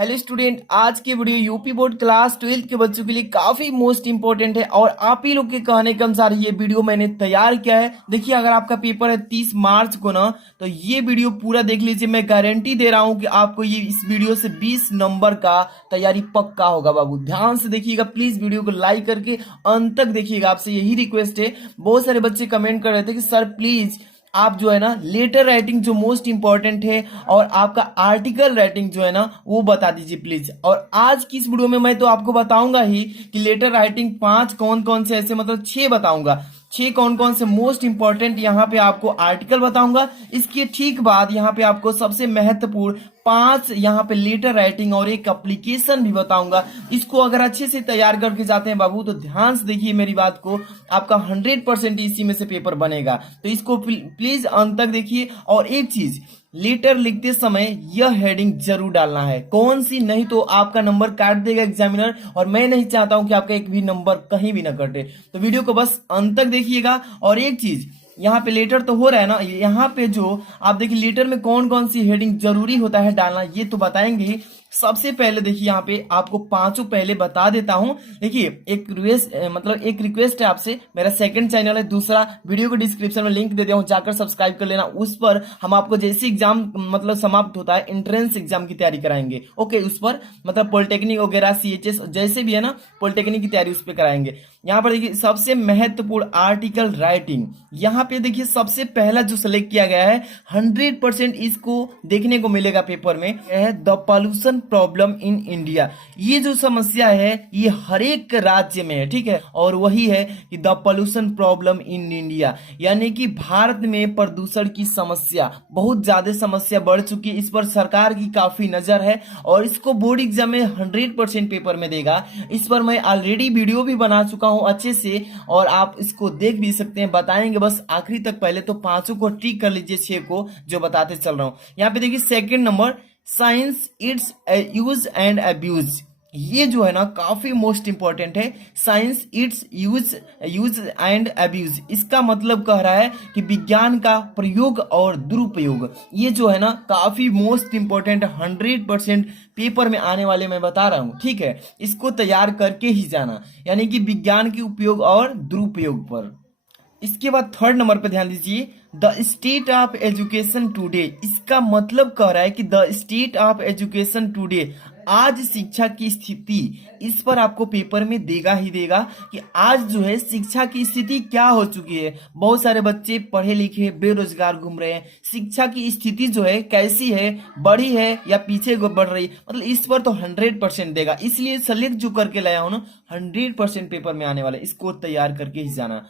Hello student, आज की video UP board class 12 के बच्चों के लिए काफी मोस्ट इंपॉर्टेंट है और आप ही लोग के कहने के अनुसार ये वीडियो मैंने तैयार किया है। देखिए, अगर आपका पेपर है 30 मार्च को ना, तो ये वीडियो पूरा देख लीजिए। मैं गारंटी दे रहा हूं कि आपको ये इस वीडियो से 20 नंबर का तैयारी पक्का होगा। बाबू ध्यान से देखिएगा, प्लीज वीडियो को लाइक करके अंत तक देखिएगा। आपसे यही रिक्वेस्ट है। बहुत सारे बच्चे कमेंट कर रहे थे कि सर प्लीज आप जो है ना लेटर राइटिंग जो मोस्ट इंपॉर्टेंट है और आपका आर्टिकल राइटिंग जो है ना वो बता दीजिए प्लीज। और आज की इस वीडियो में मैं तो आपको बताऊंगा ही कि लेटर राइटिंग 5 कौन कौन से ऐसे, मतलब 6 बताऊंगा। 6 कौन कौन से मोस्ट इंपॉर्टेंट यहाँ पे आपको आर्टिकल बताऊंगा। इसके ठीक बाद यहाँ पे आपको सबसे महत्वपूर्ण 5 यहाँ पे लेटर राइटिंग और एक एप्लीकेशन भी बताऊंगा। इसको अगर अच्छे से तैयार करके जाते हैं बाबू तो ध्यान से देखिए मेरी बात को, आपका 100% इसी में से पेपर बनेगा। तो इसको प्लीज अंत तक देखिए। और एक चीज, लेटर लिखते समय यह हेडिंग जरूर डालना है। कौन सी? नहीं तो आपका नंबर काट देगा एग्जामिनर, और मैं नहीं चाहता हूं कि आपका एक भी नंबर कहीं भी ना कटे। तो वीडियो को बस अंत तक देखिएगा। और एक चीज, यहाँ पे लेटर तो हो रहा है ना, यहाँ पे जो आप देखिए लेटर में कौन कौन सी हेडिंग जरूरी होता है डालना, ये तो बताएंगे ही। सबसे पहले देखिए यहाँ पे आपको पांचों पहले बता देता हूं। देखिए एक रिक्वेस्ट है आपसे, मेरा सेकंड चैनल है, दूसरा वीडियो को डिस्क्रिप्शन में लिंक दे दिया हूं, जाकर सब्सक्राइब कर लेना। उस पर हम आपको जैसे एग्जाम समाप्त होता है एंट्रेंस एग्जाम की तैयारी कराएंगे। ओके, उस पर पॉलिटेक्निक वगैरह सीएचएस जैसे भी है ना पॉलिटेक्निक की तैयारी उस पर कराएंगे। यहाँ पर देखिए सबसे महत्वपूर्ण आर्टिकल राइटिंग, यहाँ पे देखिए सबसे पहला जो सिलेक्ट किया गया है 100% इसको देखने को मिलेगा पेपर में, है the pollution problem in India. ये जो समस्या है ये हर एक राज्य में है, ठीक है। और वही है कि the pollution problem in India, यानी कि भारत में प्रदूषण की समस्या बहुत ज्यादा समस्या बढ़ चुकी है। इस पर सरकार की काफी नजर है और इसको बोर्ड एग्जाम में 100% पेपर में देगा। इस पर मैं ऑलरेडी वीडियो भी बना चुका हूं अच्छे से, और आप इसको देख भी सकते हैं। बताएंगे बस आखिरी तक। पहले तो पांचों को टिक कर लीजिए, 6 को जो बताते चल रहा हूं। यहाँ पे देखिए second number, science it's use and abuse. ये जो है ना काफी मोस्ट इंपॉर्टेंट है। Science it's use and abuse, इसका मतलब कह रहा है कि विज्ञान का प्रयोग और दुरुपयोग। ये जो है ना काफी मोस्ट इंपॉर्टेंट 100% पेपर में आने वाले मैं बता रहा हूं, ठीक है। इसको तैयार करके ही जाना, यानी कि विज्ञान के उपयोग और दुरुपयोग पर। इसके बाद थर्ड नंबर पे ध्यान दीजिए, the state of education today. इसका मतलब कह रहा है कि the state of education today, आज शिक्षा की स्थिति। इस पर आपको पेपर में देगा ही देगा कि आज जो है शिक्षा की स्थिति क्या हो चुकी है। बहुत सारे बच्चे पढ़े लिखे बेरोजगार घूम रहे हैं। शिक्षा की स्थिति जो है कैसी है, बढ़ी है या पीछे बढ़ रही, मतलब इस पर तो 100% देगा। इसलिए सेलेक्ट जो करके लाया हूं ना 100% पेपर में आने वाला, इसको तैयार करके ही जाना।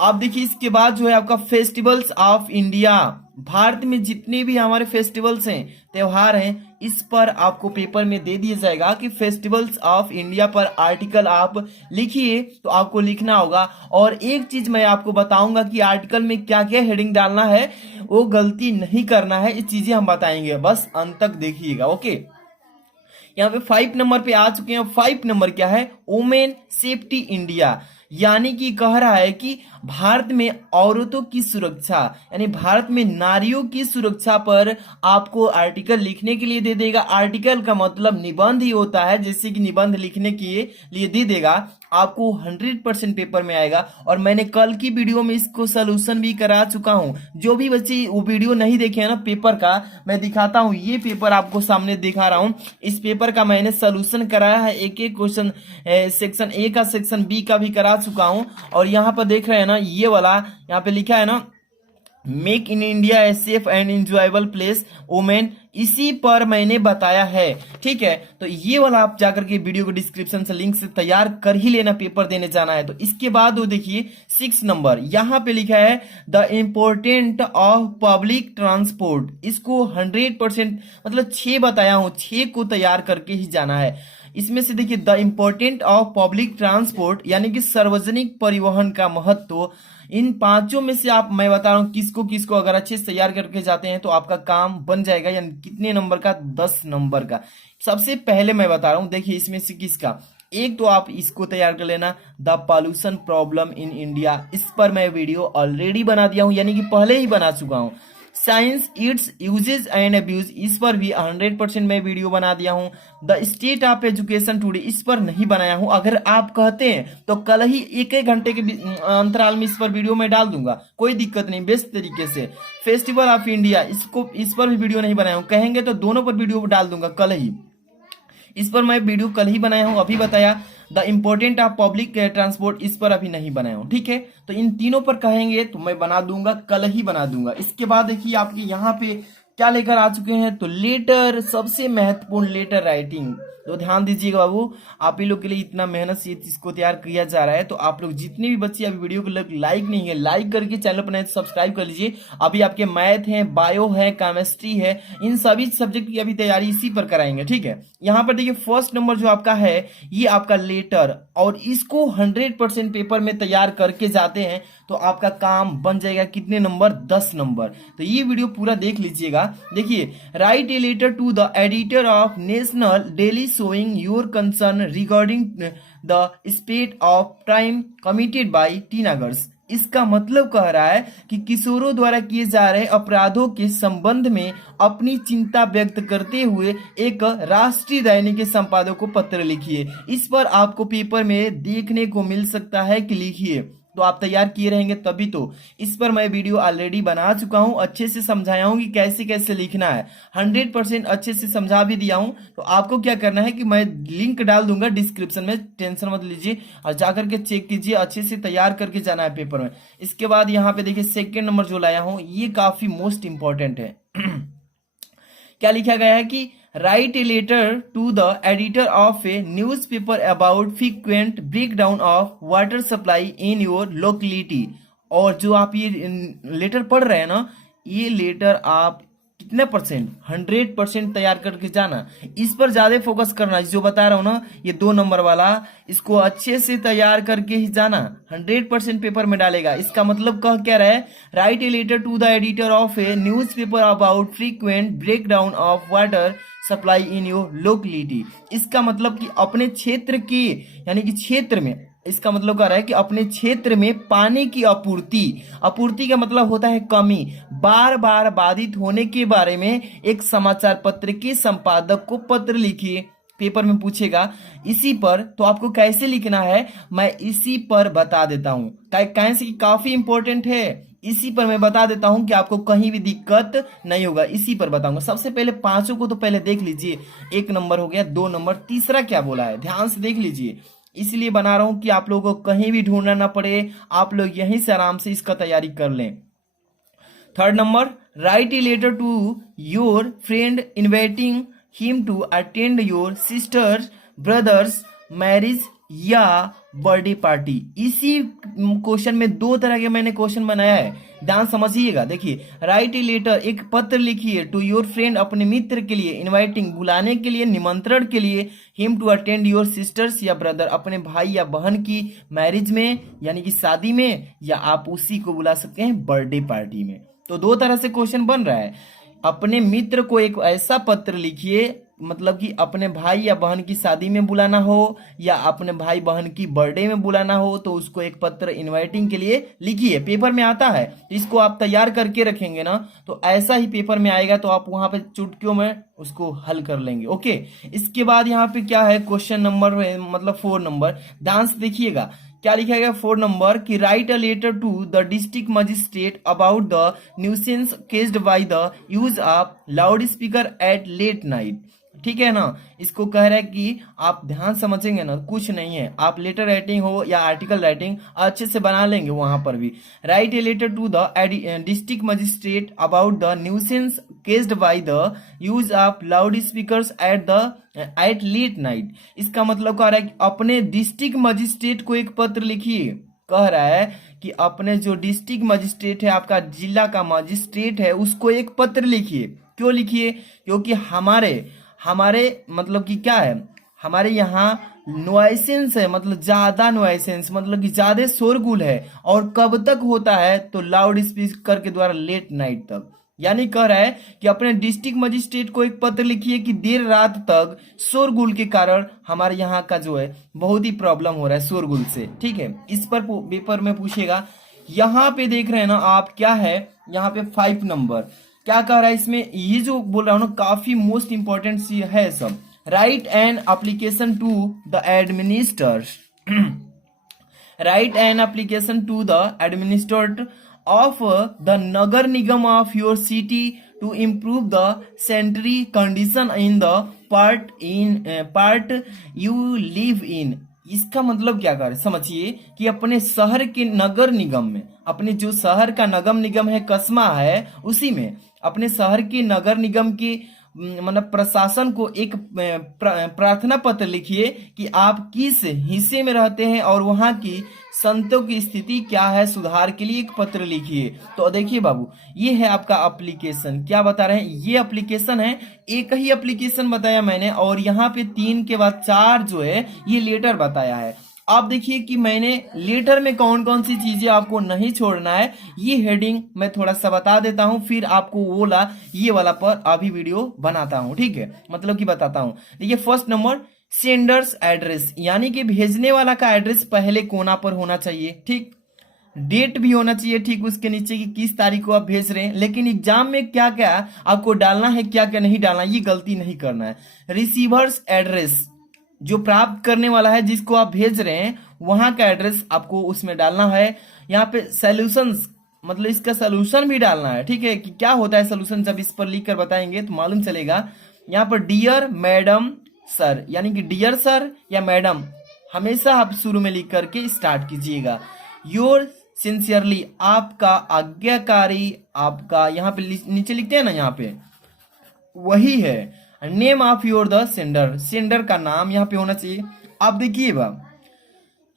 आप देखिए इसके बाद जो है आपका फेस्टिवल्स ऑफ इंडिया। भारत में जितने भी हमारे फेस्टिवल्स हैं, त्योहार हैं, इस पर आपको पेपर में दे दिया जाएगा कि फेस्टिवल्स ऑफ इंडिया पर आर्टिकल आप लिखिए। तो आपको लिखना होगा। और एक चीज मैं आपको बताऊंगा कि आर्टिकल में क्या क्या हेडिंग डालना है, वो गलती नहीं करना है। ये चीजें हम बताएंगे, बस अंत तक देखिएगा। ओके, यहाँ पे 5 नंबर पे आ चुके हैं। 5 नंबर क्या है? वुमेन सेफ्टी इंडिया, यानी कि कह रहा है कि भारत में औरतों की सुरक्षा, यानी भारत में नारियों की सुरक्षा पर आपको आर्टिकल लिखने के लिए दे देगा। आर्टिकल का मतलब निबंध ही होता है, जैसे कि निबंध लिखने के लिए दे देगा। आपको 100% पेपर में आएगा। और मैंने कल की वीडियो में इसको सोल्यूशन भी करा चुका हूं। जो भी बच्चे वो वीडियो नहीं देखे हैं ना पेपर का, मैं दिखाता हूं। ये पेपर आपको सामने दिखा रहा हूं। इस पेपर का मैंने सोल्यूशन कराया है, एक एक क्वेश्चन सेक्शन ए का सेक्शन बी का भी करा चुका हूं। और यहाँ पर देख रहे हैं ना, ये वाला यहाँ पे लिखा है ना, make in India a safe and enjoyable place women, इसी पर मैंने बताया है, ठीक है। तो ये वाला आप जाकर के वीडियो को डिस्क्रिप्शन से लिंक से तैयार कर ही लेना, पेपर देने जाना है। तो इसके बाद वो देखिए 6 नंबर यहाँ पे लिखा है the important of public transport. इसको 100% मतलब 6 बताया हूं, 6 को तैयार करके ही जाना है। इसमें से देखिए the important of public transport, यानी कि सार्वजनिक परिवहन का महत्व। इन पांचों में से आप, मैं बता रहा हूं किसको किसको अगर अच्छे से तैयार करके जाते हैं तो आपका काम बन जाएगा। यानी कितने नंबर का? 10 नंबर का। सबसे पहले मैं बता रहा हूं, देखिए इसमें से किसका, एक तो आप इसको तैयार कर लेना, the pollution problem in India. इस पर मैं वीडियो ऑलरेडी बना दिया हूं, यानी कि पहले ही बना चुका हूं। Science its uses and abuse, इस पर भी 100% मैं वीडियो बना दिया हूँ। The state of education today, इस पर नहीं बनाया हूँ। अगर आप कहते हैं तो कल ही एक एक घंटे के अंतराल में इस पर वीडियो मैं डाल दूंगा, कोई दिक्कत नहीं, बेस्ट तरीके से। फेस्टिवल ऑफ इंडिया, इस पर भी वीडियो नहीं बनाया हूँ, कहेंगे तो दोनों पर वीडियो डाल दूंगा कल ही। इस पर मैं वीडियो कल ही बनाया हूँ, अभी बताया। The important of public transport, इस पर अभी नहीं बनाया हूँ, ठीक है। तो इन तीनों पर कहेंगे तो मैं बना दूंगा, कल ही बना दूंगा। इसके बाद देखिए आपके यहाँ पे क्या लेकर आ चुके हैं, तो लेटर, सबसे महत्वपूर्ण लेटर राइटिंग। तो ध्यान दीजिएगा बाबू, आप ही लोग के लिए इतना मेहनत से इसको तैयार किया जा रहा है, तो आप लोग जितने भी बच्चे अभी वीडियो को लाइक नहीं है, लाइक करके चैनल पर नए सब्सक्राइब कर लीजिए। अभी आपके मैथ है, बायो है, केमिस्ट्री है, इन सभी सब्जेक्ट की अभी तैयारी इसी पर कराएंगे, ठीक है। यहाँ पर देखिए फर्स्ट नंबर जो आपका है ये आपका लेटर, और इसको 100% पेपर में तैयार करके जाते हैं तो आपका काम बन जाएगा कितने नंबर, 10 नंबर। तो ये वीडियो पूरा देख लीजिएगा। देखिए, write a letter to the editor of national daily showing your concern regarding the spate of crime committed by teenagers. इसका मतलब कह रहा है कि किशोरों द्वारा किए जा रहे अपराधों के संबंध में अपनी चिंता व्यक्त करते हुए एक राष्ट्रीय दैनिक के संपादक को पत्र लिखिए। इस पर आपको पेपर में देखने को मिल सकता है कि लिखिए, तो आप तैयार किए रहेंगे तभी तो। इस पर मैं वीडियो ऑलरेडी बना चुका हूं, अच्छे से समझाया हूं कि कैसे कैसे लिखना है, 100% अच्छे से समझा भी दिया हूं। तो आपको क्या करना है कि मैं लिंक डाल दूंगा डिस्क्रिप्शन में, टेंशन मत लीजिए, और जाकर के चेक कीजिए, अच्छे से तैयार करके जाना है पेपर में। इसके बाद यहाँ पे देखिए सेकेंड नंबर जो लाया हूँ ये काफी मोस्ट इंपॉर्टेंट है। क्या लिखा गया है कि write a letter to the editor of a newspaper about frequent breakdown of water supply in your locality. और जो आप ये लेटर पढ़ रहे हैं ना, ये लेटर आप कितने परसेंट, 100% तैयार करके जाना। इस पर ज्यादा फोकस करना, जो बता रहा हूं ना ये 2 नंबर वाला, इसको अच्छे से तैयार करके ही जाना, 100% पेपर में डालेगा। इसका मतलब कह क्या रहा है, write a letter to the editor of a newspaper about frequent breakdown of water supply in your locality. इसका मतलब कि अपने क्षेत्र के, यानी कि क्षेत्र में, इसका मतलब कह रहा है कि अपने क्षेत्र में पानी की आपूर्ति का मतलब होता है कमी, बार बार बाधित होने के बारे में एक समाचार पत्र के संपादक को पत्र लिखिए। पेपर में पूछेगा इसी पर, तो आपको कैसे लिखना है मैं इसी पर बता देता हूं, कैसे कि काफी इंपॉर्टेंट है। इसी पर मैं बता देता हूं कि आपको कहीं भी दिक्कत नहीं होगा, इसी पर बताऊंगा। सबसे पहले पांचों को तो पहले देख लीजिए, 1 नंबर हो गया, 2 नंबर, तीसरा क्या बोला है ध्यान से देख लीजिए। इसलिए बना रहा हूं कि आप लोगों को कहीं भी ढूंढना ना पड़े, आप लोग यहीं से आराम से इसका तैयारी कर लें। Third number, write a letter to your friend inviting him to attend your sister's brother's marriage या बर्थडे पार्टी। इसी क्वेश्चन में 2 तरह के मैंने क्वेश्चन बनाया है, ध्यान समझिएगा। देखिए, राइट ए लेटर, एक पत्र लिखिए, टू योर फ्रेंड, अपने मित्र के लिए, इनवाइटिंग, बुलाने के लिए, निमंत्रण के लिए, him to attend your sister's या ब्रदर, अपने भाई या बहन की मैरिज में यानी कि शादी में, या आप उसी को बुला सकते हैं बर्थडे पार्टी में। तो 2 तरह से क्वेश्चन बन रहा है। अपने मित्र को एक ऐसा पत्र लिखिए, मतलब कि अपने भाई या बहन की शादी में बुलाना हो या अपने भाई बहन की बर्थडे में बुलाना हो, तो उसको एक पत्र इनवाइटिंग के लिए लिखिए। पेपर में आता है, तो इसको आप तैयार करके रखेंगे ना, तो ऐसा ही पेपर में आएगा, तो आप वहां पे चुटकियों में उसको हल कर लेंगे। ओके, इसके बाद यहाँ पे क्या है, क्वेश्चन नंबर मतलब 4 नंबर, ध्यान से देखिएगा क्या लिखा गया 4 नंबर कि write a letter to the district magistrate about the nuisance caused by the use of loudspeaker at late night. ठीक है ना, इसको कह रहा है कि आप ध्यान समझेंगे ना, कुछ नहीं है, आप लेटर राइटिंग हो या आर्टिकल राइटिंग अच्छे से बना लेंगे वहां पर भी। Write a letter to the district magistrate about the nuisance caused by the use of loudspeakers at late night. इसका मतलब कह रहा है कि अपने डिस्ट्रिक्ट मजिस्ट्रेट को एक पत्र लिखिए। कह रहा है कि अपने जो डिस्ट्रिक्ट मजिस्ट्रेट है, आपका जिला का मजिस्ट्रेट है, उसको एक पत्र लिखिए। क्यों लिखिए, क्योंकि हमारे मतलब कि क्या है, हमारे यहाँ नॉइसेंस है, मतलब ज्यादा नॉइसेंस, मतलब कि ज्यादा शोरगुल है, और कब तक होता है, तो लाउड स्पीकर के द्वारा लेट नाइट तक। यानी कह रहा है कि अपने डिस्ट्रिक्ट मजिस्ट्रेट को एक पत्र लिखिए कि देर रात तक शोरगुल के कारण हमारे यहाँ का जो है बहुत ही प्रॉब्लम हो रहा है शोरगुल से। ठीक है, इस पर पेपर में पूछेगा। यहाँ पे देख रहे हैं ना आप, क्या है यहाँ पे 5 नंबर, क्या कह रहा है इसमें, ये जो बोल रहा हूं ना काफी मोस्ट इंपॉर्टेंट है सब। Write an application to the administer write an application to the administrator of the nagar nigam of your city to improve the sanitary condition in the part you live in। इसका मतलब क्या कर समझिए कि अपने शहर के नगर निगम में, अपने जो शहर का नगम निगम है, कस्बा है, उसी में अपने शहर के नगर निगम के मतलब प्रशासन को एक प्रार्थना पत्र लिखिए कि आप किस हिस्से में रहते हैं और वहां की संतों की स्थिति क्या है, सुधार के लिए एक पत्र लिखिए। तो देखिए बाबू, ये है आपका एप्लीकेशन। क्या बता रहे हैं, ये एप्लीकेशन है, एक ही एप्लीकेशन बताया मैंने, और यहाँ पे 3 के बाद 4 जो है ये लेटर बताया है। आप देखिए कि मैंने लेटर में कौन कौन सी चीजें आपको नहीं छोड़ना है, ये हेडिंग मैं थोड़ा सा बता देता हूं, फिर आपको ये वाला पर अभी वीडियो बनाता हूं, ठीक है, मतलब कि बताता हूं। देखिए फर्स्ट नंबर, सेंडर्स एड्रेस, यानी कि भेजने वाला का एड्रेस पहले कोना पर होना चाहिए, ठीक। डेट भी होना चाहिए ठीक उसके नीचे कि किस तारीख को आप भेज रहे हैं। लेकिन एग्जाम में क्या क्या आपको डालना है, क्या क्या नहीं डालना, ये गलती नहीं करना है। रिसीवर्स एड्रेस, जो प्राप्त करने वाला है जिसको आप भेज रहे हैं वहां का एड्रेस आपको उसमें डालना है। यहाँ पे सॉल्यूशंस, मतलब इसका सॉल्यूशन भी डालना है, ठीक है, कि क्या होता है सॉल्यूशन, जब इस पर लिख कर बताएंगे तो मालूम चलेगा। यहाँ पर डियर मैडम सर, यानी कि डियर सर या मैडम हमेशा आप शुरू में लिख करके स्टार्ट कीजिएगा। योर सिंसियरली, आपका आज्ञाकारी, आपका यहाँ पे नीचे लिखते हैं ना, यहाँ पे वही है। Name of your the sender, sender का नाम यहाँ पे होना चाहिए। आप देखिएगा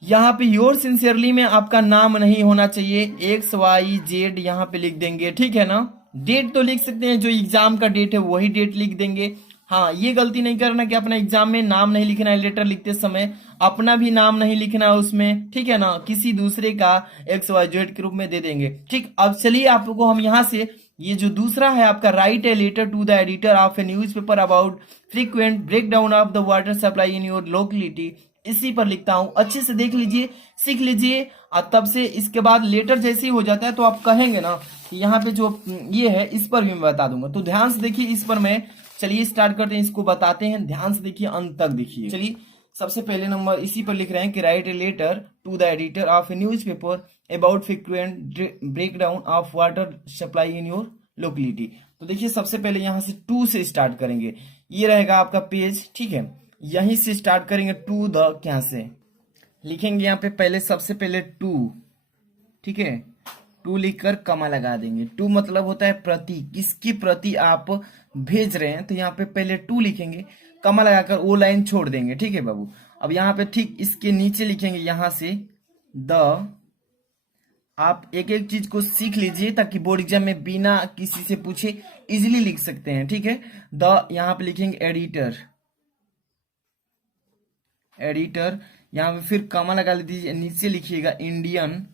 यहाँ पे योर सिंसियरली में आपका नाम नहीं होना चाहिए, XYZ यहाँ पे लिख देंगे, ठीक है ना। डेट तो लिख सकते हैं, जो एग्जाम का डेट है वही डेट लिख देंगे। हाँ, ये गलती नहीं करना कि अपना एग्जाम में नाम नहीं लिखना है, लेटर लिखते समय अपना भी नाम नहीं लिखना है उसमें, ठीक है ना, किसी दूसरे का XYZ के रूप में दे देंगे, ठीक। अब चलिए आपको हम यहाँ से ये जो दूसरा है आपका, write a letter to the editor of a newspaper about frequent breakdown of the water supply in your locality, इसी पर लिखता हूं, अच्छे से देख लीजिए, सीख लीजिए। और तब से इसके बाद लेटर जैसे ही हो जाता है तो आप कहेंगे ना कि यहाँ पे जो ये है इस पर भी मैं बता दूंगा। तो ध्यान से देखिए इस पर मैं, चलिए स्टार्ट करते हैं, इसको बताते हैं, ध्यान से देखिए अंत तक देखिए। चलिए सबसे पहले नंबर इसी पर लिख रहे हैं कि write a letter to the editor of a newspaper about frequent breakdown of water supply in your locality. तो देखिए सबसे पहले यहाँ से टू से स्टार्ट करेंगे, ये रहेगा आपका पेज, ठीक है, यहीं से स्टार्ट करेंगे। टू द क्या से लिखेंगे यहाँ पे, पहले सबसे पहले टू, ठीक है, टू लिखकर कमा लगा देंगे। टू मतलब होता है प्रति, किसकी प्रति आप भेज रहे हैं, तो यहाँ पे पहले टू लिखेंगे, कमा लगाकर वो लाइन छोड़ देंगे, ठीक है बाबू। अब यहाँ पे ठीक इसके नीचे लिखेंगे यहाँ से द, आप एक एक चीज को सीख लीजिए ताकि बोर्ड एग्जाम में बिना किसी से पूछे इजीली लिख सकते हैं, ठीक है। द यहाँ पे लिखेंगे एडिटर, एडिटर यहाँ पे फिर कमा लगा लीजिए, नीचे लिखिएगा Indian,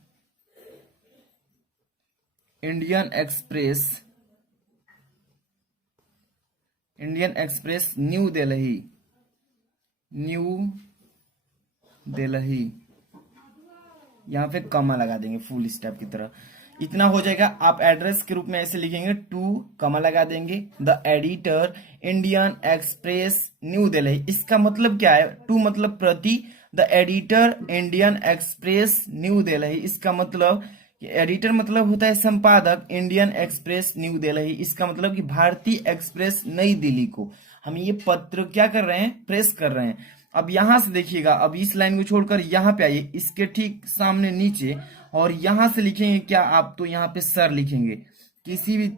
Indian express, Indian express new Delhi, new Delhi, यहाँ पे कमा लगा देंगे फुल स्टॉप की तरह। इतना हो जाएगा। आप एड्रेस के रूप में ऐसे लिखेंगे, टू कमा लगा देंगे, the editor Indian express new Delhi. इसका मतलब क्या है, टू मतलब प्रति, the editor Indian express new Delhi, इसका मतलब एडिटर मतलब होता है संपादक, इंडियन एक्सप्रेस न्यू दिल्ली, इसका मतलब कि भारतीय एक्सप्रेस नई दिल्ली को हम ये पत्र क्या कर रहे हैं, प्रेस कर रहे हैं। अब यहां से देखिएगा, अब इस लाइन को छोड़कर यहाँ पे आइए, इसके ठीक सामने नीचे, और यहां से लिखेंगे क्या आप, तो यहाँ पे सर लिखेंगे। किसी भी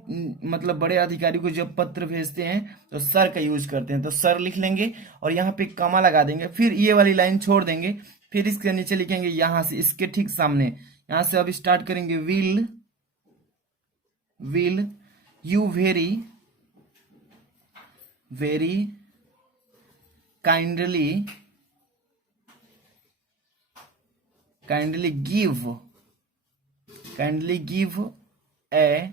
मतलब बड़े अधिकारी को जब पत्र भेजते हैं तो सर का यूज करते हैं, तो सर लिख लेंगे और यहाँ पे कमा लगा देंगे, फिर ये वाली लाइन छोड़ देंगे, फिर इसके नीचे लिखेंगे यहाँ से इसके ठीक सामने, यहाँ से अब स्टार्ट करेंगे, will you very very kindly give a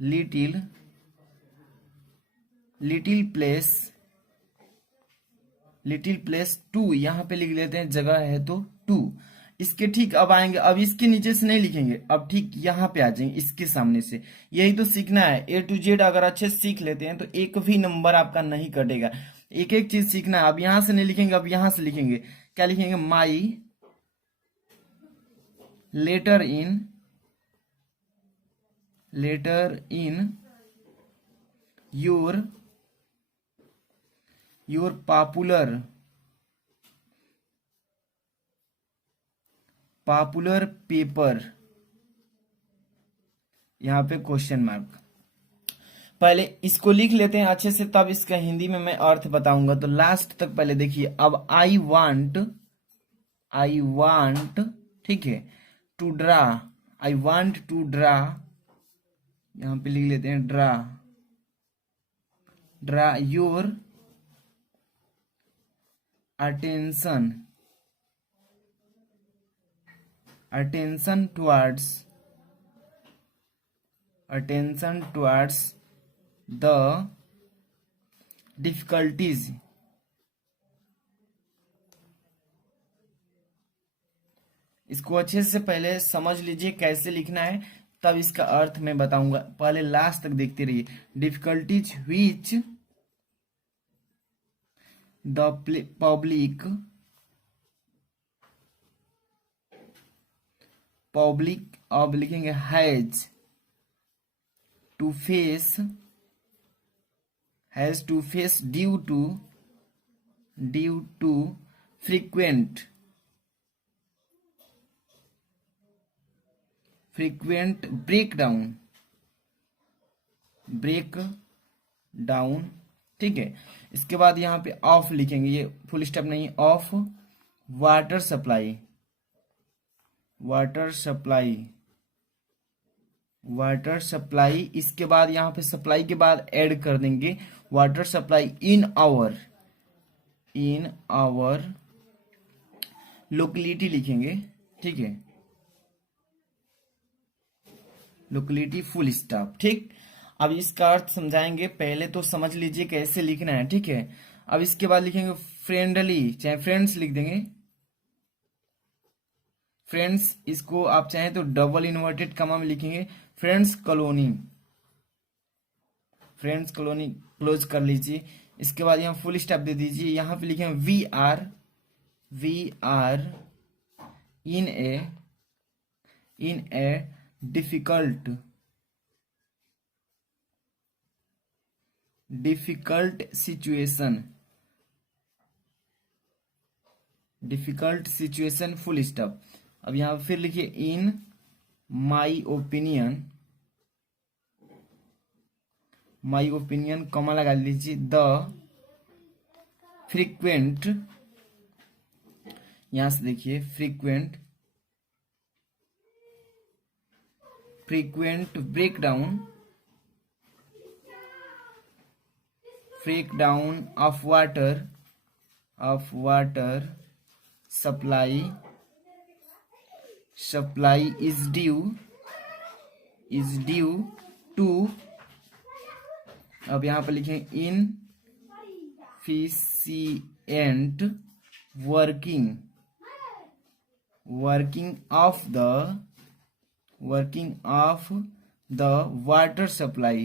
little place to, यहां पे लिख लेते हैं, जगह है तो टू, इसके ठीक अब आएंगे, अब इसके नीचे से नहीं लिखेंगे, अब ठीक यहाँ पे आ जाएंगे इसके सामने से। यही तो सीखना है, ए टू जेड अगर अच्छे से सीख लेते हैं तो एक भी नंबर आपका नहीं कटेगा। एक एक चीज सीखना है। अब यहां से नहीं लिखेंगे, अब यहां से लिखेंगे। क्या लिखेंगे? My letter in your popular paper, यहाँ पे क्वेश्चन मार्क। पहले इसको लिख लेते हैं अच्छे से, तब इसका हिंदी में मैं अर्थ बताऊंगा। तो लास्ट तक पहले देखिए। अब आई वांट, ठीक है, to draw, I want to draw, यहां पे लिख लेते हैं draw your attention towards the difficulties, इसको अच्छे से पहले समझ लीजिए कैसे लिखना है, तब इसका अर्थ मैं बताऊंगा। पहले लास्ट तक देखते रहिए। डिफिकल्टीज व्हिच द पब्लिक अब लिखेंगे has to face due to frequent breakdown, ठीक है। इसके बाद यहाँ पे ऑफ लिखेंगे, ये फुल स्टॉप नहीं, ऑफ वाटर सप्लाई, इसके बाद यहाँ पे सप्लाई के बाद ऐड कर देंगे water supply in our locality लिखेंगे, ठीक है, लोकेलिटी फुल स्टॉप, ठीक। अब इसका अर्थ समझाएंगे, पहले तो समझ लीजिए कैसे लिखना है, ठीक है। अब इसके बाद लिखेंगे फ्रेंडली, चाहे फ्रेंड्स लिख देंगे, फ्रेंड्स, इसको आप चाहें तो डबल इन्वर्टेड कॉमा में लिखेंगे, फ्रेंड्स कॉलोनी क्लोज कर लीजिए। इसके बाद यहाँ फुल स्टॉप दे दीजिए, यहाँ पे लिखेंगे we are in a difficult situation full stop. अब यहां फिर लिखिए इन माई ओपिनियन कॉमा लगा लीजिए, द फ्रीक्वेंट, यहां से देखिए frequent breakdown of water supply is due to, अब यहां पर लिखें inefficient working of the water supply,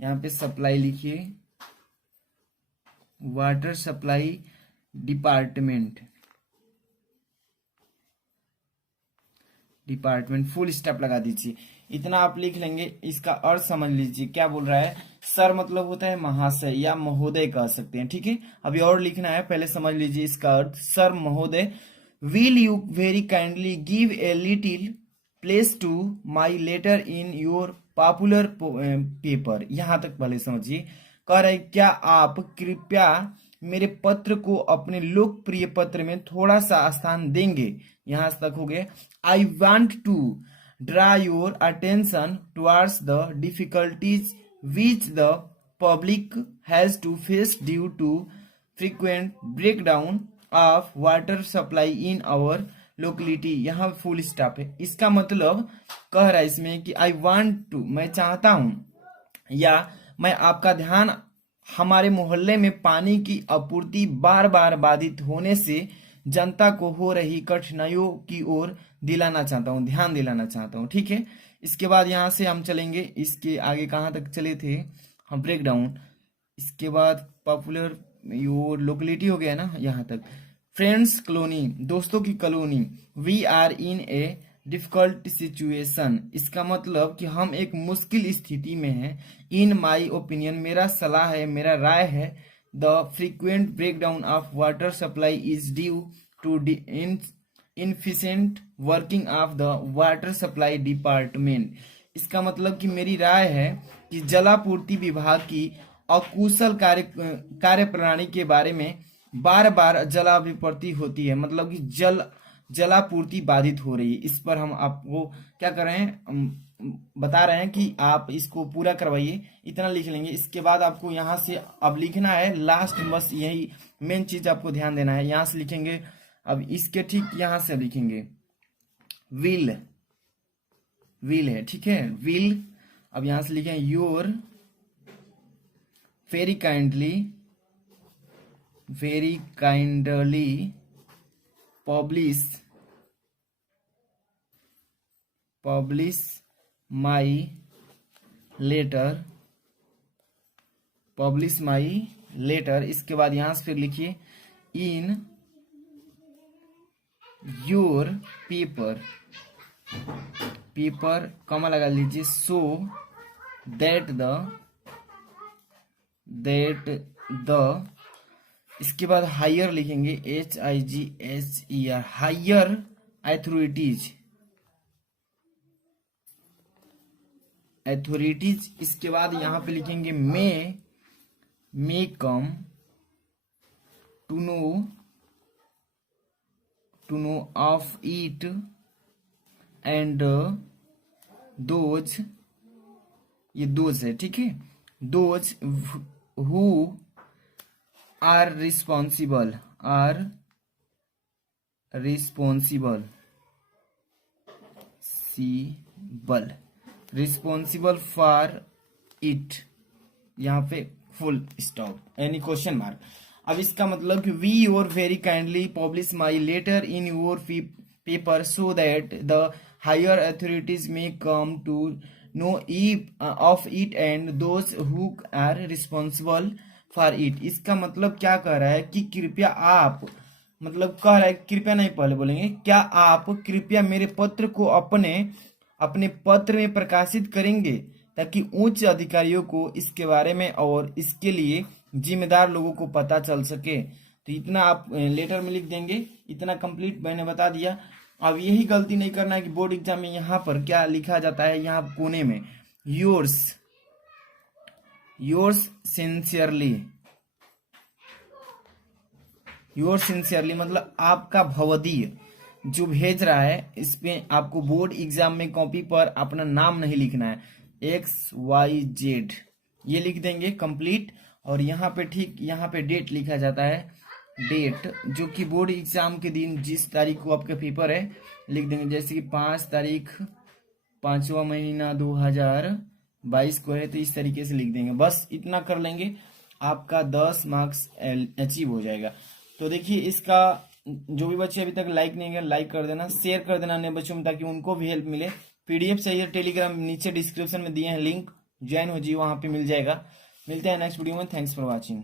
यहाँ पे सप्लाई लिखिए, water supply department full stop लगा दीजिए। इतना आप लिख लेंगे। इसका अर्थ समझ लीजिए क्या बोल रहा है। सर मतलब होता है महाशय या महोदय कह सकते हैं, ठीक है। अभी और लिखना है, पहले समझ लीजिए इसका अर्थ। सर महोदय, will you very kindly give a little place to my letter in your popular paper, यहां तक पहले समझिए। कह रहे क्या आप कृपया मेरे पत्र को अपने लोकप्रिय पत्र में थोड़ा सा स्थान देंगे, यहां तक हो गया। I want to draw your attention towards the difficulties which the public has to face due to frequent breakdown of water supply in our locality, यहाँ फुल स्टॉप है। इसका मतलब कह रहा है इसमें कि आई वांट टू, मैं चाहता हूं, या मैं आपका ध्यान हमारे मोहल्ले में पानी की आपूर्ति बार बार बाधित होने से जनता को हो रही कठिनाइयों की ओर दिलाना चाहता हूँ, ध्यान दिलाना चाहता हूँ। ठीक है, इसके बाद यहाँ से हम चलेंगे, इसके आगे कहाँ तक चले थे हम, ब्रेक डाउन। इसके बाद पॉपुलर योर लोकेलिटी हो गया ना यहाँ तक। फ्रेंड्स कॉलोनी, दोस्तों की कॉलोनी। We are in a difficult situation, इसका मतलब कि हम एक मुश्किल स्थिति में हैं। इन माई ओपिनियन, मेरा सलाह है, मेरा राय है। The frequent breakdown of water supply is due to inefficient working of the water supply department. इसका मतलब कि मेरी राय है कि जलापूर्ति विभाग की अकुशल कार्य प्रणाली के बारे में बार बार जलापूर्ति होती है, मतलब कि जलापूर्ति बाधित हो रही है। इस पर हम आपको क्या कर रहे हैं, बता रहे हैं कि आप इसको पूरा करवाइए, इतना लिख लेंगे। इसके बाद आपको यहाँ से अब लिखना है लास्ट, बस यही मेन चीज आपको ध्यान देना है। यहाँ से लिखेंगे, अब इसके ठीक यहाँ से लिखेंगे विल, विल है, ठीक है, विल। अब यहाँ से लिखें your very kindly publish my letter. इसके बाद यहां से फिर लिखिए इन योर पेपर कॉमा लगा लीजिए, सो दैट द इसके बाद हायर लिखेंगे HIGHER, हायर अथॉरिटीज। इसके बाद यहां पे लिखेंगे may come to know of it and those, ये दोज है, ठीक है, those who are responsible for it, यहाँ पे full stop any question mark. अब इसका मतलब कि we your very kindly publish my letter in your paper so that the higher authorities may come to know of it and those who are responsible for it. इसका मतलब क्या कह रहा है कि कृपया आप, मतलब कह रहा है कृपया नहीं, पहले बोलेंगे क्या आप कृपया मेरे पत्र को अपने पत्र में प्रकाशित करेंगे, ताकि उच्च अधिकारियों को इसके बारे में और इसके लिए जिम्मेदार लोगों को पता चल सके। तो इतना आप लेटर में लिख देंगे, इतना कंप्लीट मैंने बता दिया। अब यही गलती नहीं करना है कि बोर्ड एग्जाम में यहाँ पर क्या लिखा जाता है, यहाँ कोने में योर्स सिंसियरली मतलब आपका भवदीय जो भेज रहा है, इसमें आपको बोर्ड एग्जाम में कॉपी पर अपना नाम नहीं लिखना है, XYZ ये लिख देंगे कंप्लीट। और यहाँ पे ठीक यहाँ पे डेट लिखा जाता है, डेट जो कि बोर्ड एग्जाम के दिन जिस तारीख को आपका पेपर है लिख देंगे, जैसे कि 5 तारीख 5वां महीना 2022 को है, तो इस तरीके से लिख देंगे। बस इतना कर लेंगे, आपका 10 मार्क्स अचीव हो जाएगा। तो देखिए इसका जो भी बच्चे अभी तक लाइक नहीं किया, लाइक कर देना, शेयर कर देना अन्य बच्चों में, ताकि उनको भी हेल्प मिले। PDF चाहिए टेलीग्राम नीचे डिस्क्रिप्शन में दिए हैं लिंक, ज्वाइन हो जी, वहां पे मिल जाएगा। मिलते हैं नेक्स्ट वीडियो में, थैंक्स फॉर वॉचिंग।